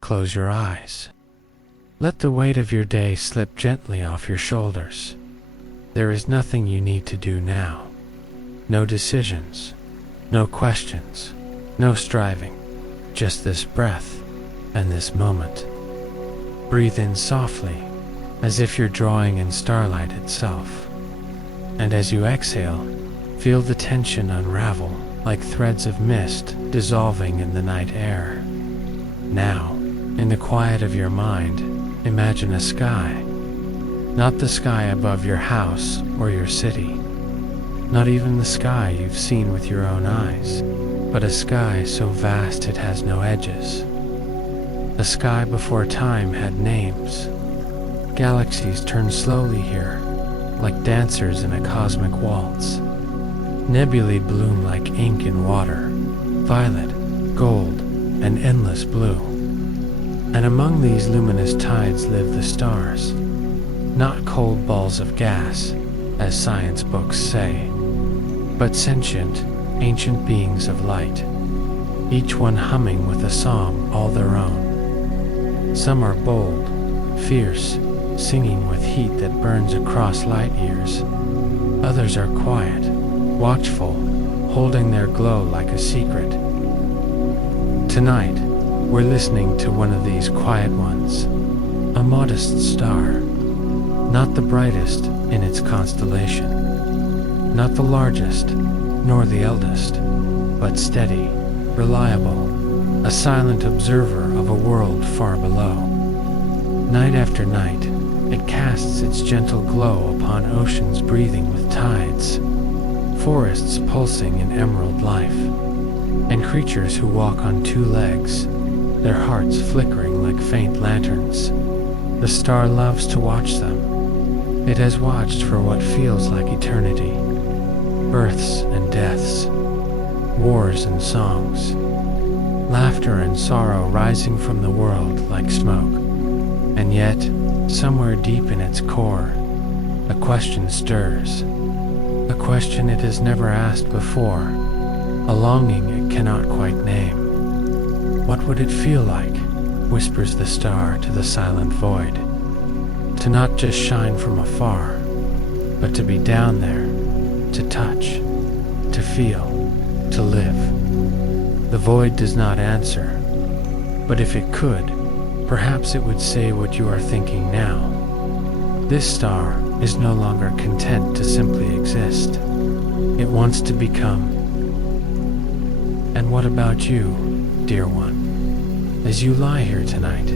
close your eyes. Let the weight of your day slip gently off your shoulders. There is nothing you need to do now. No decisions, no questions, no striving, just this breath and this moment. Breathe in softly, as if you're drawing in starlight itself. And as you exhale, feel the tension unravel like threads of mist dissolving in the night air. Now, in the quiet of your mind, imagine a sky. Not the sky above your house or your city. Not even the sky you've seen with your own eyes, but a sky so vast it has no edges. A sky before time had names. Galaxies turn slowly here, like dancers in a cosmic waltz. Nebulae bloom like ink in water, violet, gold, and endless blue. And among these luminous tides live the stars, not cold balls of gas, as science books say, but sentient, ancient beings of light, each one humming with a song all their own. Some are bold, fierce, singing with heat that burns across light years. Others are quiet, watchful, holding their glow like a secret. Tonight, we're listening to one of these quiet ones, a modest star, not the brightest in its constellation, not the largest, nor the eldest, but steady, reliable, a silent observer of a world far below. Night after night, it casts its gentle glow upon oceans breathing with tides, forests pulsing in emerald life, and creatures who walk on two legs, their hearts flickering like faint lanterns. The star loves to watch them. It has watched for what feels like eternity. Births and deaths, wars and songs, laughter and sorrow rising from the world like smoke. And yet, somewhere deep in its core, a question stirs. A question it has never asked before, a longing it cannot quite name. What would it feel like, whispers the star to the silent void, to not just shine from afar, but to be down there, to touch, to feel, to live. The void does not answer, but if it could, perhaps it would say what you are thinking now. This star is no longer content to simply exist. It wants to become. And what about you, dear one? As you lie here tonight,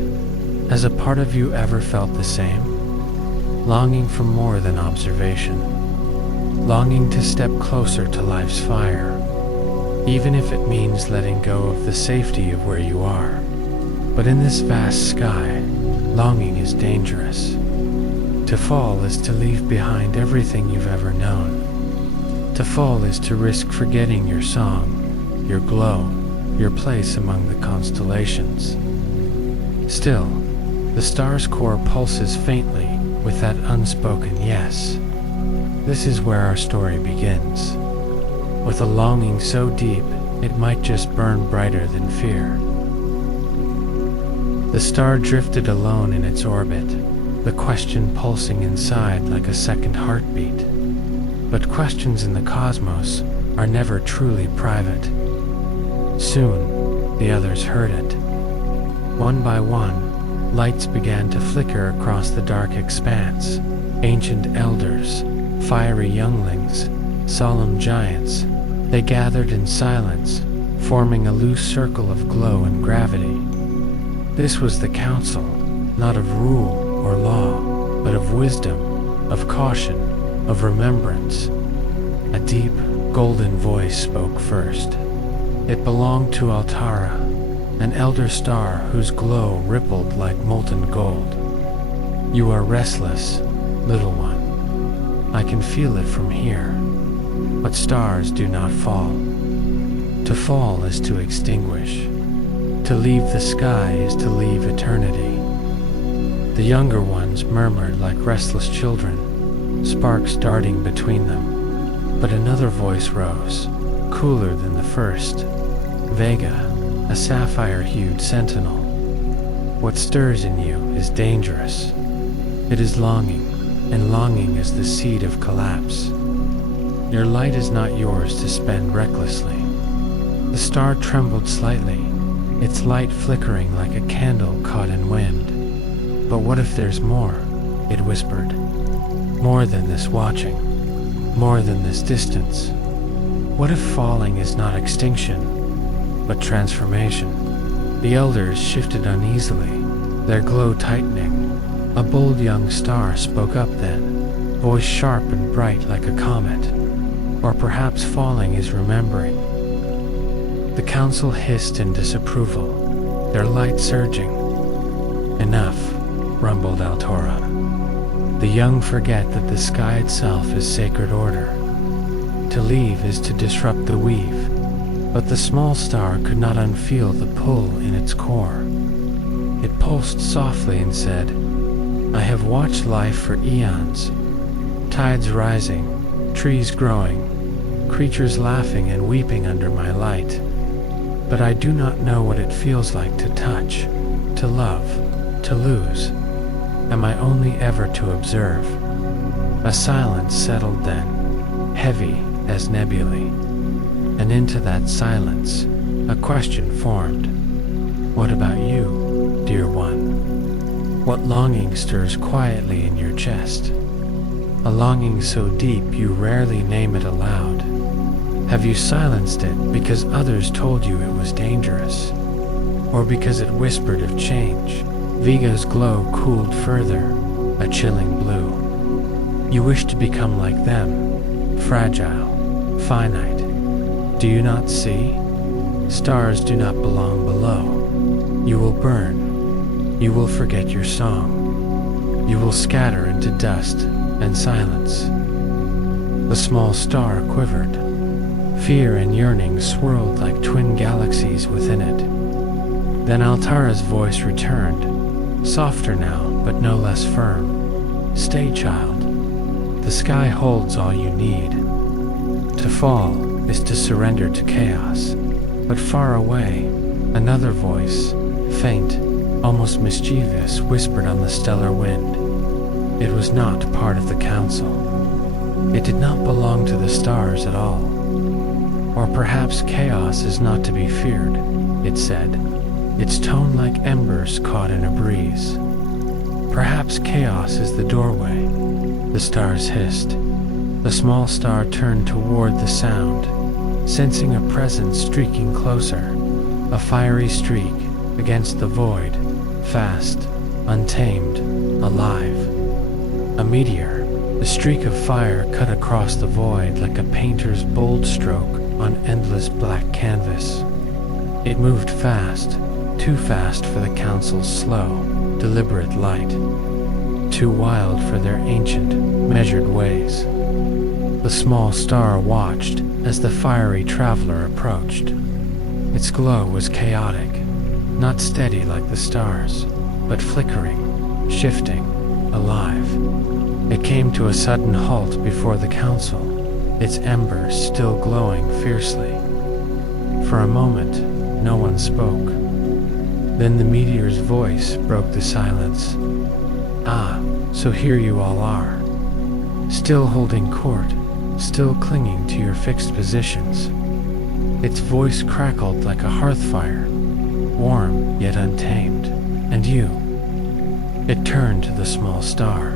has a part of you ever felt the same? Longing for more than observation. Longing to step closer to life's fire, even if it means letting go of the safety of where you are. But in this vast sky, longing is dangerous. To fall is to leave behind everything you've ever known. To fall is to risk forgetting your song, your glow, your place among the constellations. Still, the star's core pulses faintly with that unspoken yes. This is where our story begins, with a longing so deep it might just burn brighter than fear. The star drifted alone in its orbit, the question pulsing inside like a second heartbeat. But questions in the cosmos are never truly private. Soon, the others heard it. One by one, lights began to flicker across the dark expanse. Ancient elders, fiery younglings, solemn giants, they gathered in silence, forming a loose circle of glow and gravity. This was the council, not of rule or law, but of wisdom, of caution, of remembrance. A deep, golden voice spoke first. It belonged to Altara, an elder star whose glow rippled like molten gold. You are restless, little one. I can feel it from here. But stars do not fall. To fall is to extinguish. To leave the sky is to leave eternity. The younger ones murmured like restless children, sparks darting between them. But another voice rose, cooler than the first. Vega, a sapphire-hued sentinel. What stirs in you is dangerous. It is longing, and longing is the seed of collapse. Your light is not yours to spend recklessly. The star trembled slightly, its light flickering like a candle caught in wind. But what if there's more? It whispered. More than this watching, more than this distance. What if falling is not extinction, but transformation? The elders shifted uneasily, their glow tightening. A bold young star spoke up then, voice sharp and bright like a comet. Or perhaps falling is remembering. The council hissed in disapproval, their light surging. Enough, rumbled Altora. The young forget that the sky itself is sacred order. To leave is to disrupt the weave, but the small star could not unfeel the pull in its core. It pulsed softly and said, I have watched life for eons, tides rising, trees growing, creatures laughing and weeping under my light. But I do not know what it feels like to touch, to love, to lose. Am I only ever to observe? A silence settled then, heavy as nebulae. And into that silence, a question formed. What about you, dear one? What longing stirs quietly in your chest? A longing so deep you rarely name it aloud. Have you silenced it because others told you it was dangerous? Or because it whispered of change? Viga's glow cooled further, a chilling blue. You wish to become like them, fragile, finite. Do you not see? Stars do not belong below. You will burn. You will forget your song. You will scatter into dust and silence. The small star quivered. Fear and yearning swirled like twin galaxies within it. Then Altara's voice returned, softer now, but no less firm. Stay, child. The sky holds all you need. To fall is to surrender to chaos. But far away, another voice, faint, almost mischievous, whispered on the stellar wind. It was not part of the council. It did not belong to the stars at all. Or perhaps chaos is not to be feared, it said, its tone like embers caught in a breeze. Perhaps chaos is the doorway, the stars hissed. The small star turned toward the sound, sensing a presence streaking closer, a fiery streak against the void, fast, untamed, alive. A meteor, the streak of fire cut across the void like a painter's bold stroke on endless black canvas. It moved fast, too fast for the council's slow, deliberate light, too wild for their ancient, measured ways. The small star watched as the fiery traveler approached. Its glow was chaotic, not steady like the stars, but flickering, shifting, alive. It came to a sudden halt before the council, its embers still glowing fiercely. For a moment, no one spoke. Then the meteor's voice broke the silence. Ah, so here you all are, still holding court, still clinging to your fixed positions. Its voice crackled like a hearth fire, warm yet untamed. And you? It turned to the small star.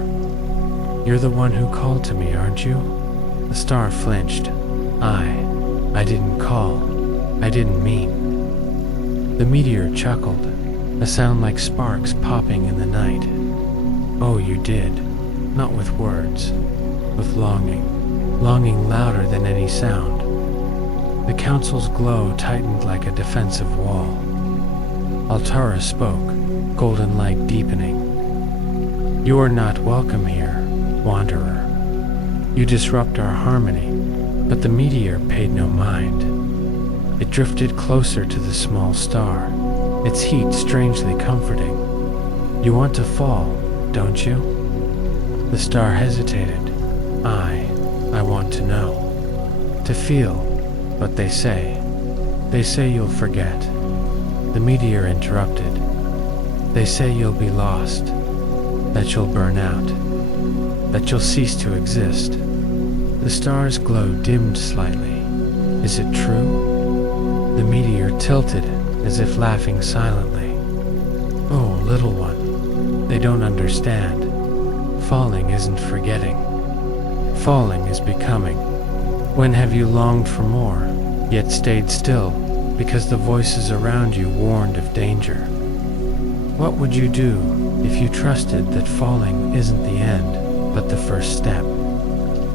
You're the one who called to me, aren't you? The star flinched. I didn't call. I didn't mean. The meteor chuckled, a sound like sparks popping in the night. Oh, you did. Not with words, with longing. Longing louder than any sound. The council's glow tightened like a defensive wall. Altara spoke, golden light deepening. You are not welcome here, wanderer. You disrupt our harmony, but the meteor paid no mind. It drifted closer to the small star, its heat strangely comforting. You want to fall, don't you? The star hesitated. I want to know, to feel, but they say you'll forget. The meteor interrupted. They say you'll be lost, that you'll burn out, that you'll cease to exist. The star's glow dimmed slightly. Is it true? The meteor tilted, as if laughing silently. Oh, little one, they don't understand. Falling isn't forgetting. Falling is becoming. When have you longed for more, yet stayed still, because the voices around you warned of danger? What would you do if you trusted that falling isn't the end, but the first step?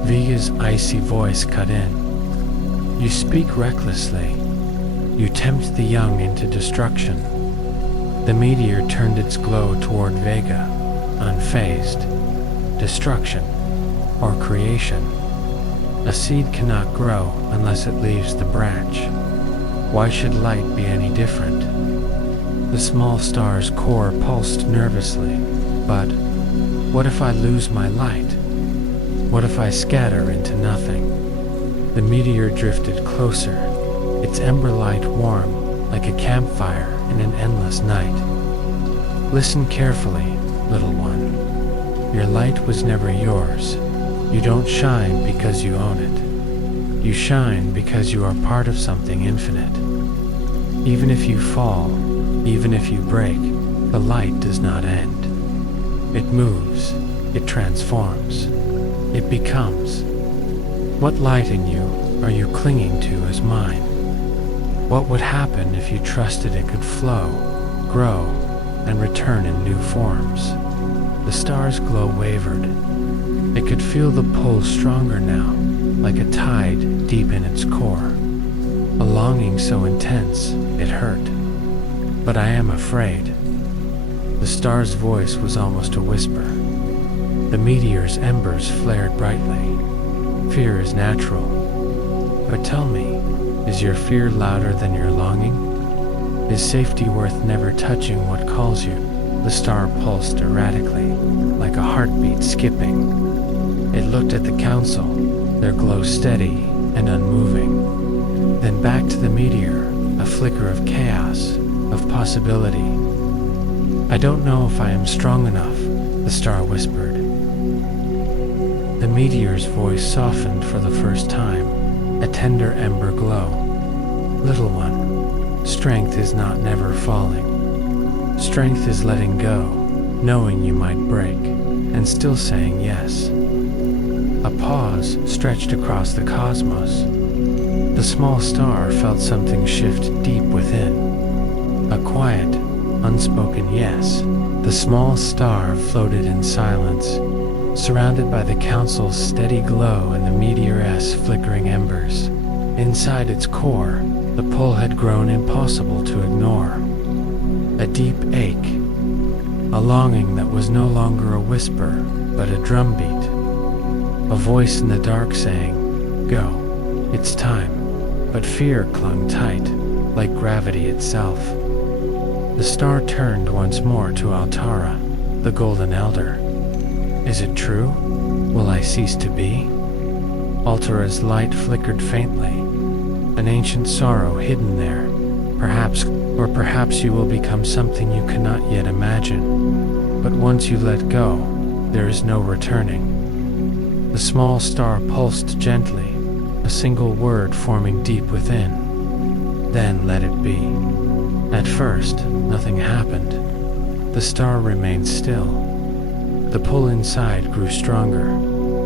Viga's icy voice cut in. You speak recklessly. You tempt the young into destruction. The meteor turned its glow toward Vega, unfazed. Destruction, or creation. A seed cannot grow unless it leaves the branch. Why should light be any different? The small star's core pulsed nervously. But what if I lose my light? What if I scatter into nothing? The meteor drifted closer, its ember light warm like a campfire in an endless night. Listen carefully, little one. Your light was never yours. You don't shine because you own it. You shine because you are part of something infinite. Even if you fall, even if you break, the light does not end. It moves, it transforms, it becomes. What light in you are you clinging to as mine? What would happen if you trusted it could flow, grow, and return in new forms? The star's glow wavered. It could feel the pull stronger now, like a tide deep in its core. A longing so intense, it hurt. But I am afraid. The star's voice was almost a whisper. The meteor's embers flared brightly. Fear is natural. But tell me, is your fear louder than your longing? Is safety worth never touching what calls you? The star pulsed erratically, like a heartbeat skipping. It looked at the council, their glow steady and unmoving. Then back to the meteor, a flicker of chaos, of possibility. I don't know if I am strong enough, the star whispered. The meteor's voice softened for the first time, a tender ember glow. Little one, strength is not never falling. Strength is letting go, knowing you might break, and still saying yes. A pause stretched across the cosmos. The small star felt something shift deep within. A quiet, unspoken yes. The small star floated in silence, surrounded by the council's steady glow and the meteor's flickering embers. Inside its core, the pull had grown impossible to ignore. A deep ache, a longing that was no longer a whisper, but a drumbeat. A voice in the dark saying, "Go, it's time." But fear clung tight, like gravity itself. The star turned once more to Altara, the Golden Elder. Is it true? Will I cease to be? Altara's light flickered faintly, an ancient sorrow hidden there. Perhaps you will become something you cannot yet imagine. But once you let go, there is no returning. The small star pulsed gently, a single word forming deep within. Then let it be. At first, nothing happened. The star remained still. The pull inside grew stronger,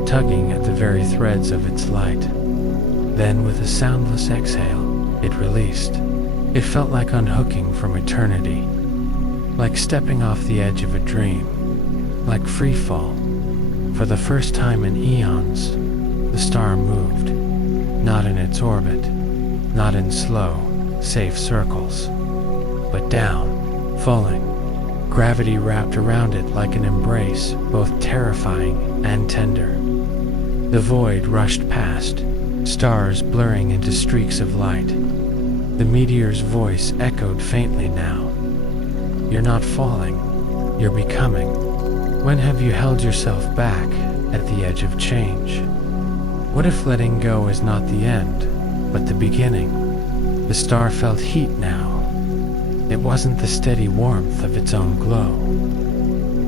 tugging at the very threads of its light. Then, with a soundless exhale, it released. It felt like unhooking from eternity, like stepping off the edge of a dream, like free fall. For the first time in eons, the star moved, not in its orbit, not in slow, safe circles, but down, falling. Gravity wrapped around it like an embrace, both terrifying and tender. The void rushed past, stars blurring into streaks of light. The meteor's voice echoed faintly now. You're not falling, you're becoming. When have you held yourself back at the edge of change? What if letting go is not the end, but the beginning? The star felt heat now. It wasn't the steady warmth of its own glow.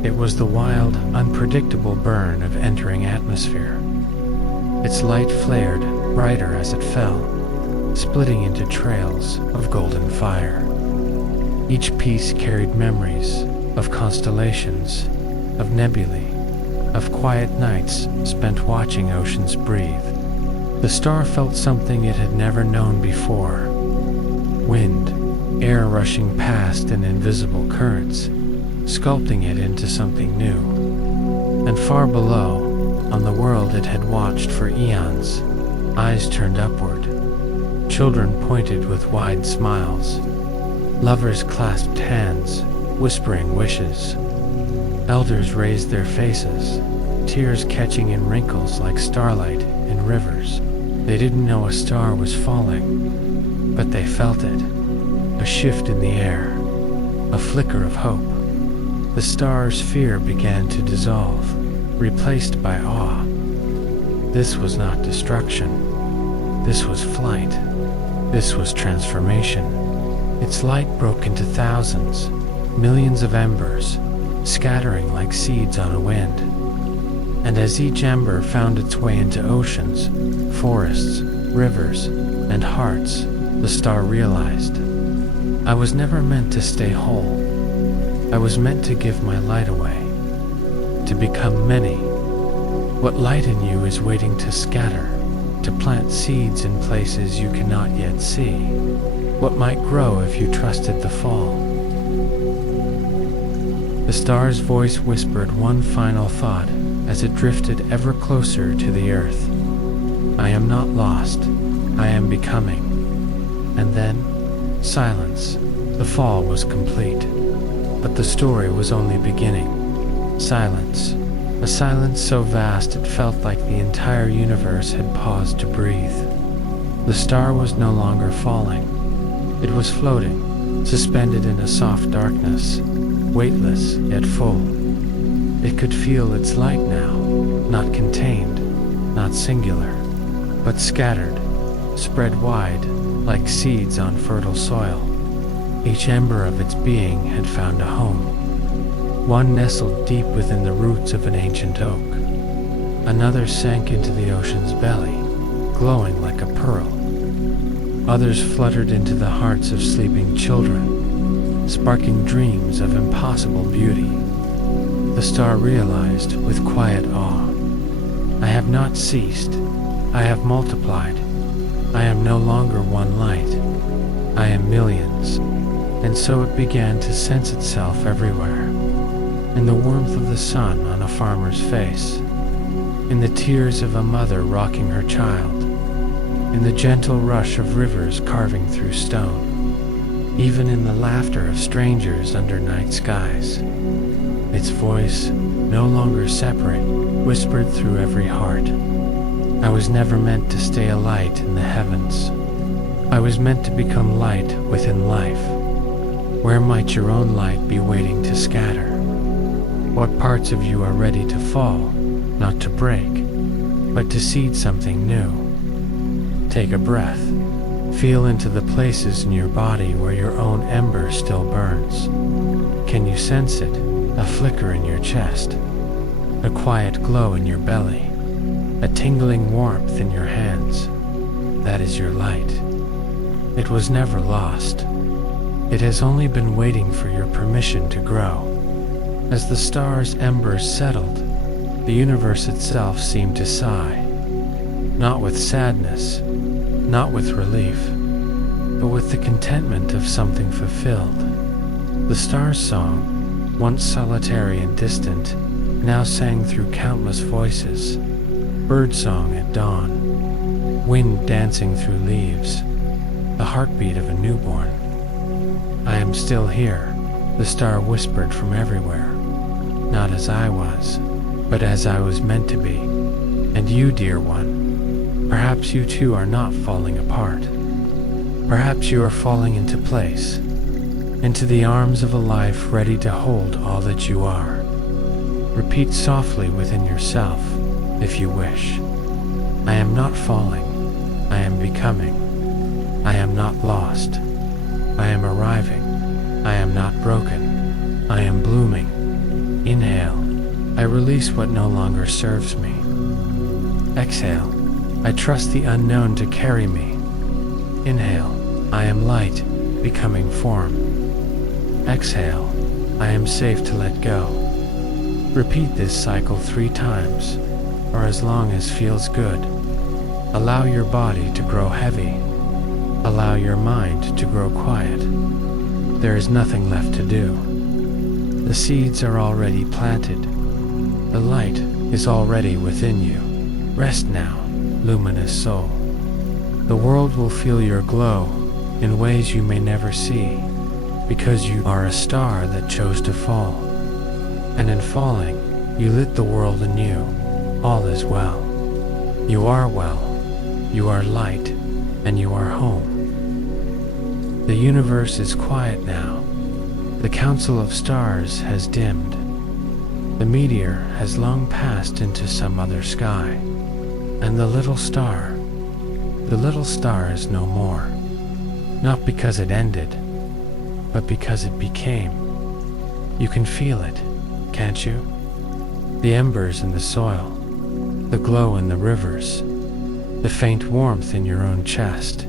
It was the wild, unpredictable burn of entering atmosphere. Its light flared brighter as it fell, splitting into trails of golden fire. Each piece carried memories of constellations, of nebulae, of quiet nights spent watching oceans breathe. The star felt something it had never known before. Wind, air rushing past in invisible currents, sculpting it into something new. And far below, on the world it had watched for eons, eyes turned upward. Children pointed with wide smiles. Lovers clasped hands, whispering wishes. Elders raised their faces, tears catching in wrinkles like starlight in rivers. They didn't know a star was falling, but they felt it. A shift in the air, a flicker of hope. The star's fear began to dissolve, replaced by awe. This was not destruction. This was flight. This was transformation. Its light broke into thousands, millions of embers, scattering like seeds on a wind. And as each ember found its way into oceans, forests, rivers, and hearts, the star realized, I was never meant to stay whole. I was meant to give my light away, to become many. What light in you is waiting to scatter, to plant seeds in places you cannot yet see? What might grow if you trusted the fall? The star's voice whispered one final thought as it drifted ever closer to the earth. I am not lost. I am becoming. And then, silence. The fall was complete. But the story was only beginning. Silence. A silence so vast it felt like the entire universe had paused to breathe. The star was no longer falling. It was floating, suspended in a soft darkness, weightless yet full. It could feel its light now, not contained, not singular, but scattered, spread wide, like seeds on fertile soil. Each ember of its being had found a home. One nestled deep within the roots of an ancient oak. Another sank into the ocean's belly, glowing like a pearl. Others fluttered into the hearts of sleeping children, sparking dreams of impossible beauty. The star realized with quiet awe, I have not ceased. I have multiplied. I am no longer one light. I am millions. And so it began to sense itself everywhere. In the warmth of the sun on a farmer's face, in the tears of a mother rocking her child, in the gentle rush of rivers carving through stone, even in the laughter of strangers under night skies. Its voice, no longer separate, whispered through every heart. I was never meant to stay a light in the heavens. I was meant to become light within life. Where might your own light be waiting to scatter? What parts of you are ready to fall, not to break, but to seed something new? Take a breath. Feel into the places in your body where your own ember still burns. Can you sense it? A flicker in your chest, a quiet glow in your belly, a tingling warmth in your hands. That is your light. It was never lost. It has only been waiting for your permission to grow. As the star's embers settled, the universe itself seemed to sigh, not with sadness, not with relief, but with the contentment of something fulfilled. The star's song, once solitary and distant, now sang through countless voices. Birdsong at dawn, wind dancing through leaves, the heartbeat of a newborn. I am still here, the star whispered from everywhere. Not as I was, but as I was meant to be. And you, dear one, perhaps you too are not falling apart. Perhaps you are falling into place, into the arms of a life ready to hold all that you are. Repeat softly within yourself, if you wish. I am not falling. I am becoming. I am not lost. I am arriving. I am not broken. I am blooming. Inhale. I release what no longer serves me. Exhale. I trust the unknown to carry me. Inhale. I am light, becoming form. Exhale. I am safe to let go. Repeat this cycle 3 times, or as long as feels good. Allow your body to grow heavy. Allow your mind to grow quiet. There is nothing left to do. The seeds are already planted. The light is already within you. Rest now, luminous soul. The world will feel your glow in ways you may never see, because you are a star that chose to fall. And in falling, you lit the world anew. All is well. You are well. You are light, and you are home. The universe is quiet now. The council of stars has dimmed. The meteor has long passed into some other sky. And the little star is no more. Not because it ended, but because it became. You can feel it, can't you? The embers in the soil, the glow in the rivers, the faint warmth in your own chest.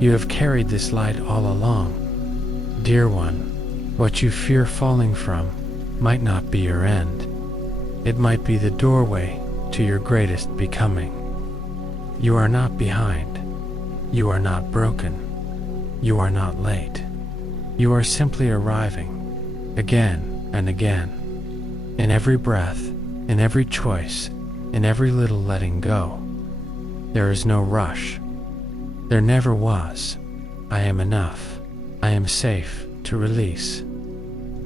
You have carried this light all along. Dear one, what you fear falling from might not be your end. It might be the doorway to your greatest becoming. You are not behind. You are not broken. You are not late. You are simply arriving, again and again. In every breath, in every choice, in every little letting go. There is no rush. There never was. I am enough. I am safe to release.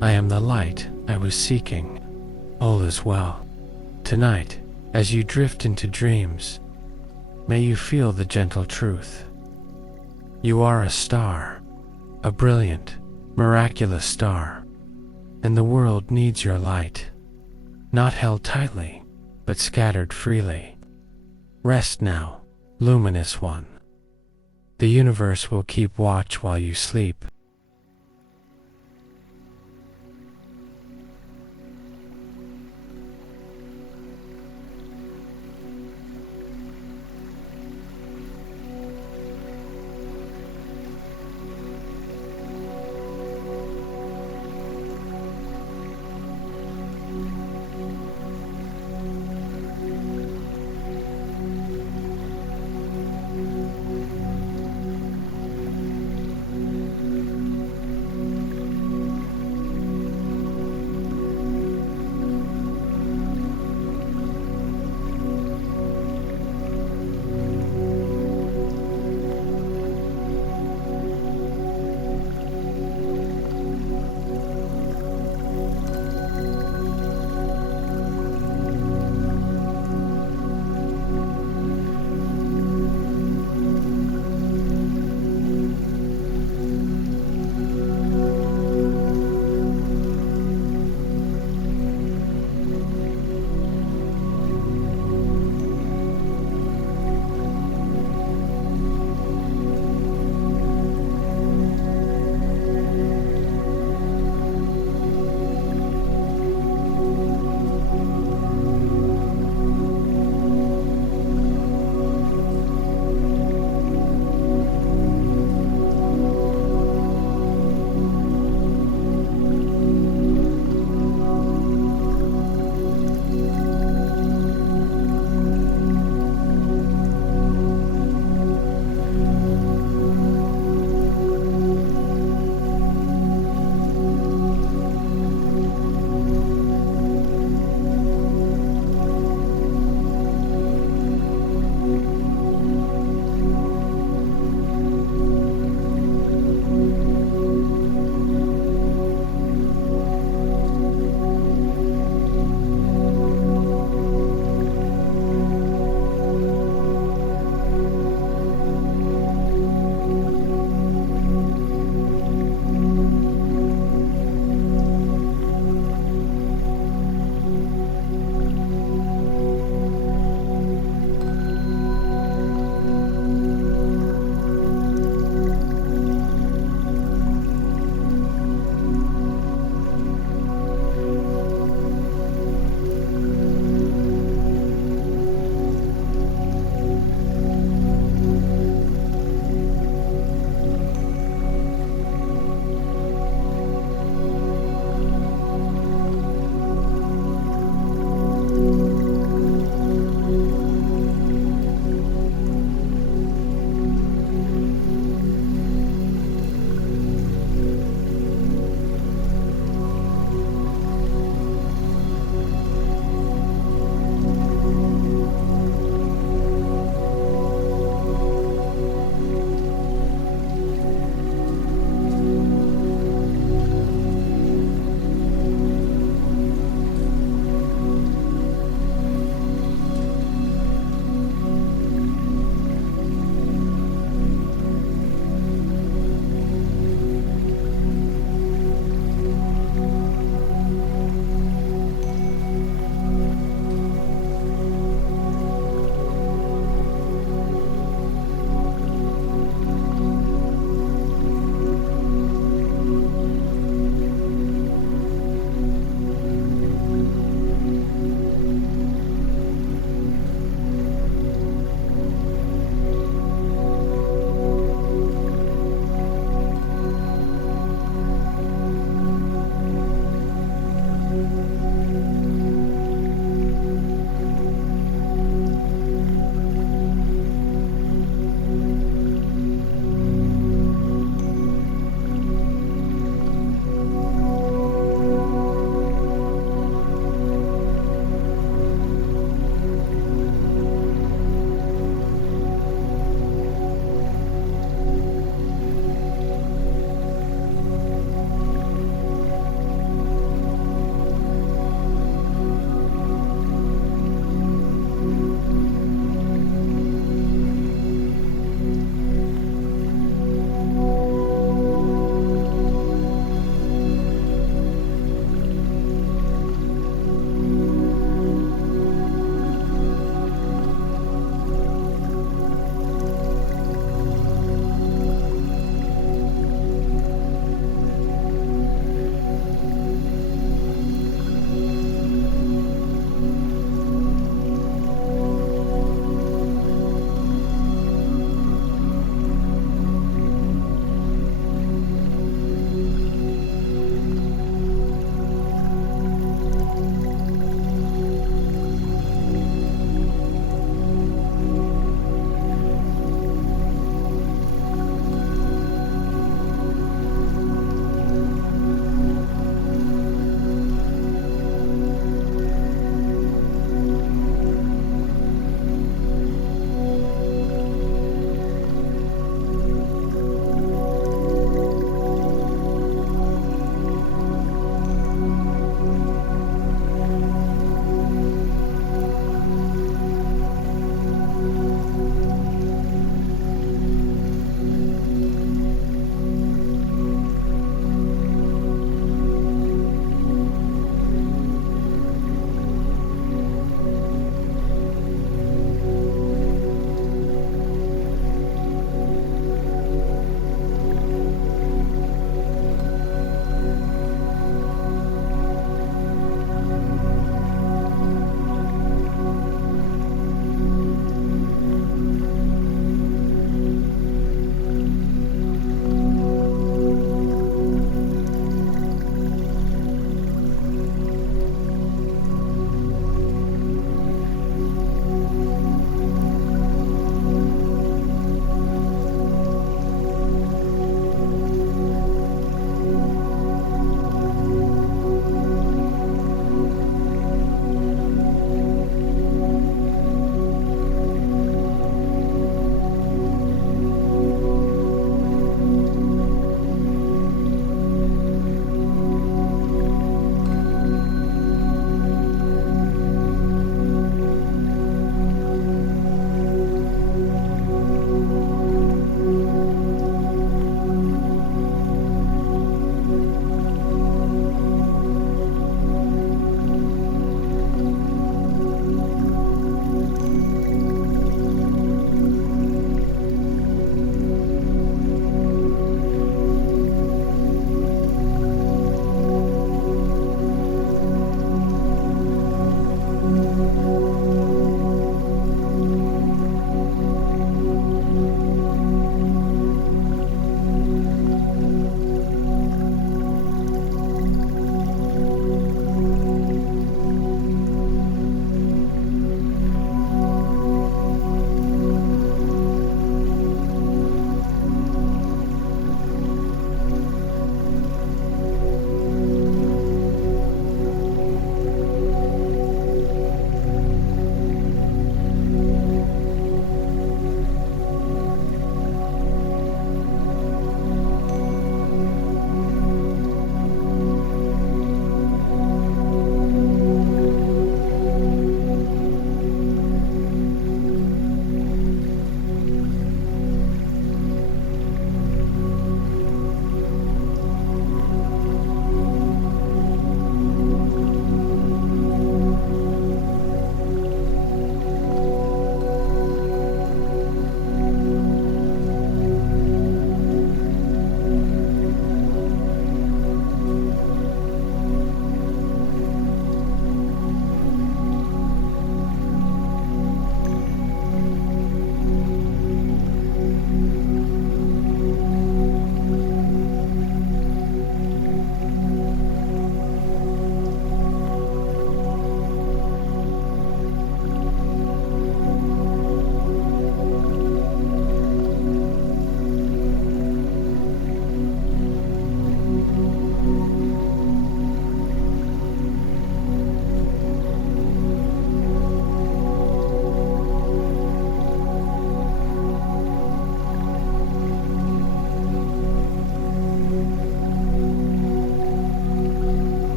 I am the light I was seeking. All is well. Tonight, as you drift into dreams, may you feel the gentle truth. You are a star, a brilliant, miraculous star, and the world needs your light, not held tightly, but scattered freely. Rest now, luminous one. The universe will keep watch while you sleep.